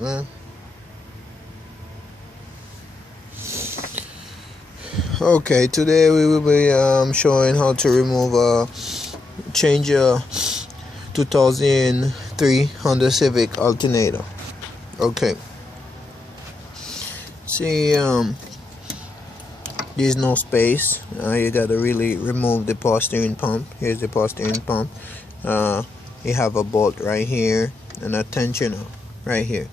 Uh, okay, today we will be showing how to remove change a 2003 Honda Civic Alternator. Okay, see, there's no space. You gotta really remove the power steering pump. Here's the power steering pump. You have a bolt right here and a tensioner right here.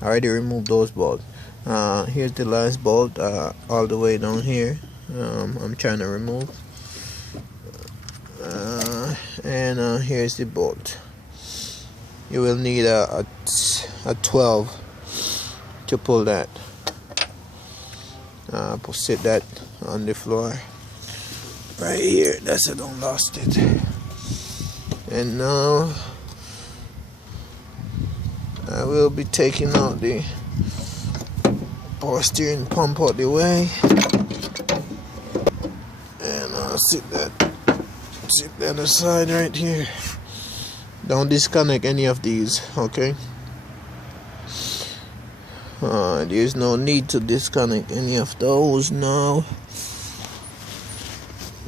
I already removed those bolts. Here's the last bolt all the way down here. I'm trying to remove. And here's the bolt. You will need a 12 to pull that. Sit that on the floor right here. That's it. Don't lost it. And now I will be taking out the power steering pump out the way, and I'll sit that aside right here. Don't disconnect any of these, okay? There's no need to disconnect any of those now.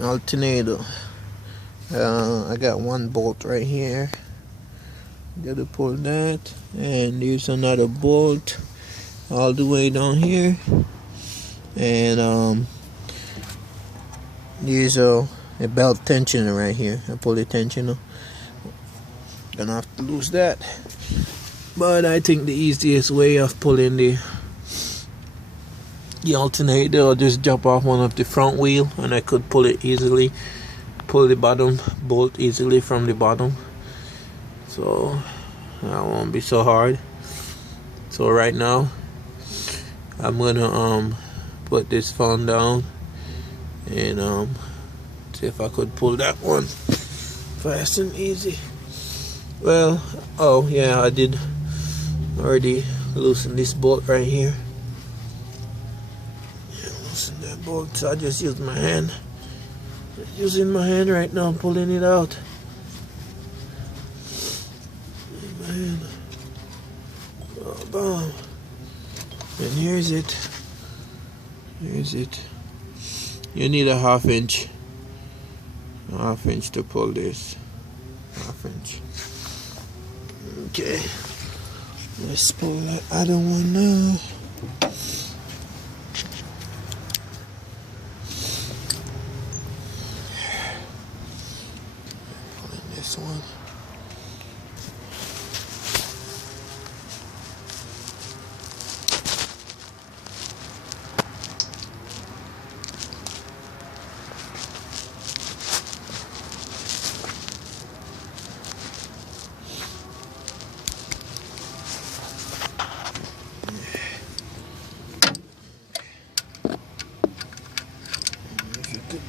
Alternator. I got one bolt right here. Gotta pull that, and there's another bolt all the way down here, and there's a belt tensioner right here. I pull the tensioner. Gonna have to lose that, but I think the easiest way of pulling the alternator, I'll just jump off one of the front wheel, and I could pull it easily. Pull the bottom bolt easily from the bottom, so that won't be so hard. So right now I'm gonna put this phone down and see if I could pull that one fast and easy. Well, oh yeah, I did already loosen this bolt right here. Yeah, loosen that bolt. So I just used my hand. Using my hand right now, pulling it out. In my hand. Oh, boom. And here's it. Here's it. You need a half inch to pull this. Half inch. Okay. Let's pull that other one now. Pulling this one.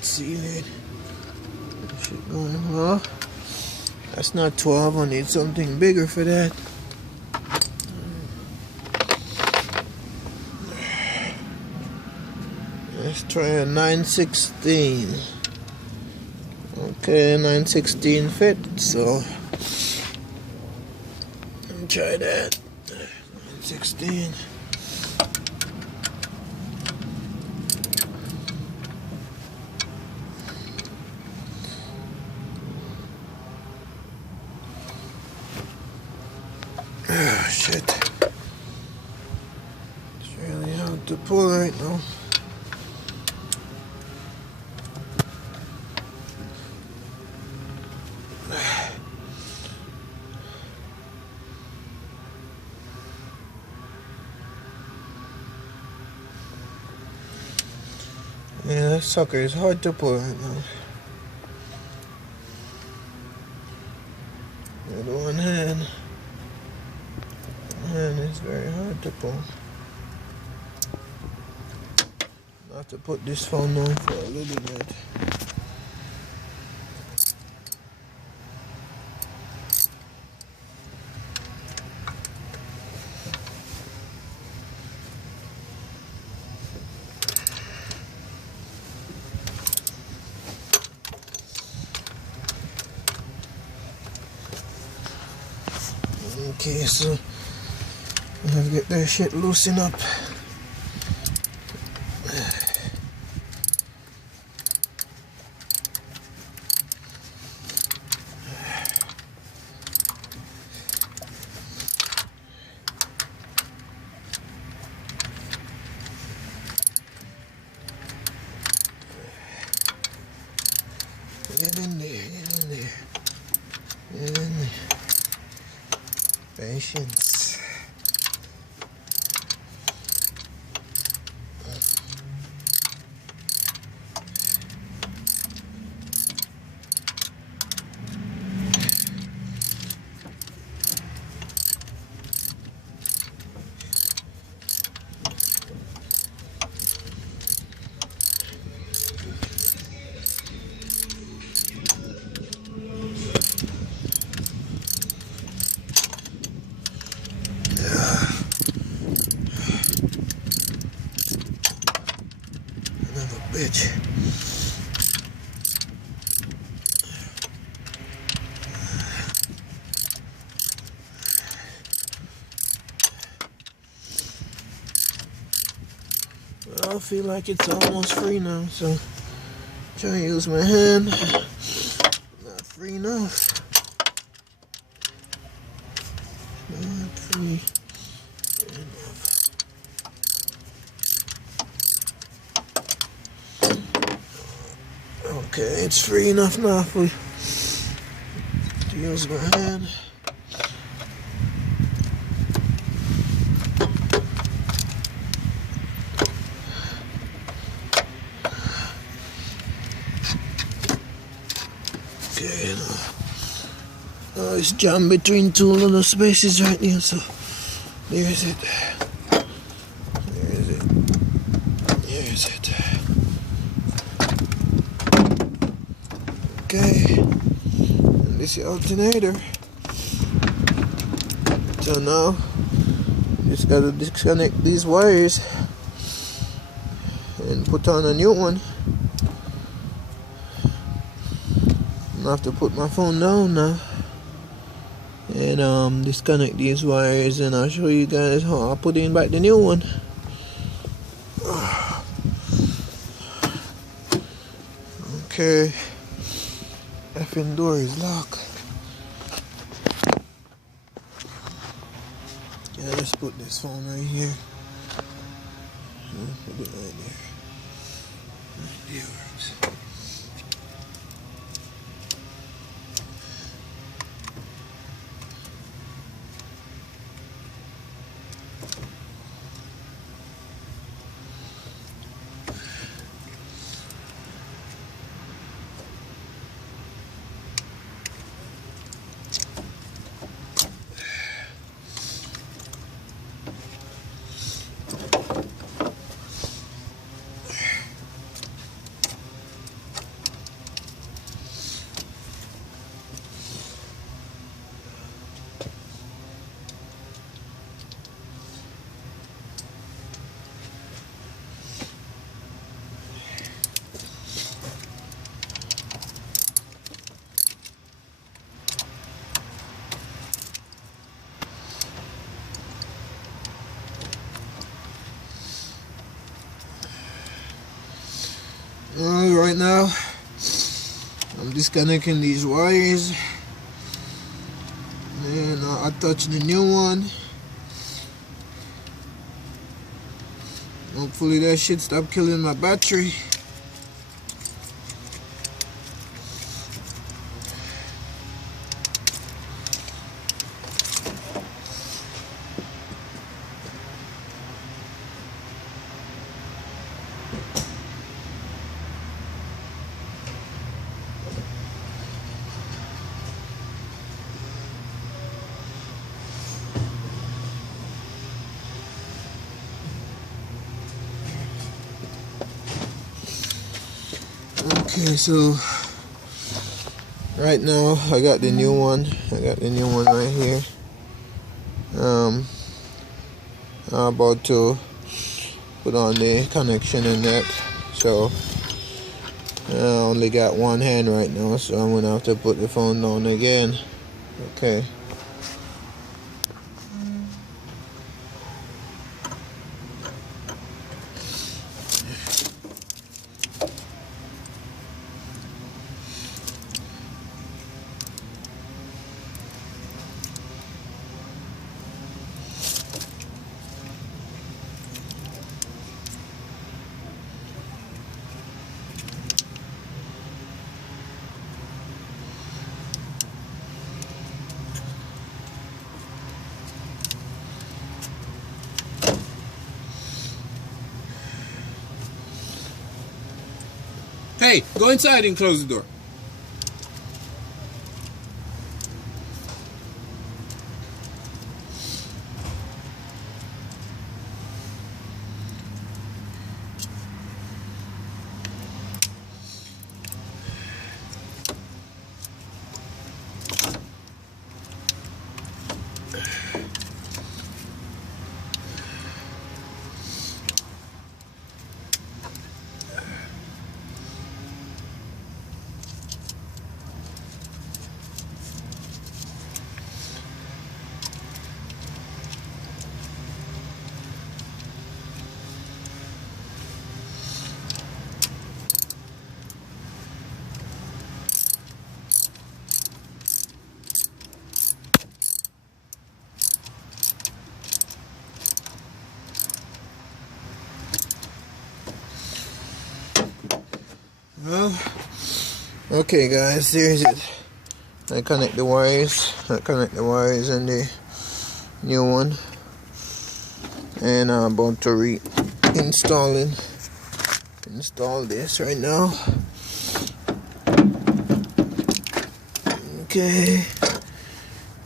See that shit going well. That's not 12. I need something bigger for that. Let's try a 9/16. Okay, 9/16 fit. So let me try that. 9/16. Ah, shit. It's really hard to pull right now. Yeah, that sucker is hard to pull right now. With one hand. And it's very hard to pull. I have to put this phone on for a little bit. Okay, so Let's get that shit loosened up. Get in there, get in there. Get in there. Patience. Bitch. Well, I feel like it's almost free now, so try to use my hand. Not free enough. Not free enough. Okay, it's free enough now for to use my hand. Okay, now it's jammed between two little spaces right here, so there's it. There's it. There's it. Okay, and this is the alternator. So now, just gotta disconnect these wires and put on a new one. I have to put my phone down now and disconnect these wires, and I'll show you guys how I put in back the new one. Okay. Effing door is locked. Yeah, let's put this phone right here. Put it right there. Right there works. Right now, I'm disconnecting these wires, and I touch the new one. Hopefully that shit stop killing my battery. Okay, so right now I got the new one. I got the new one right here. I'm about to put on the connection and that. So I only got one hand right now, so I'm gonna have to put the phone down again. Okay. Hey, go inside and close the door. Well, okay guys, here's it. I connect the wires in the new one, and I'm about to install this right now. Okay.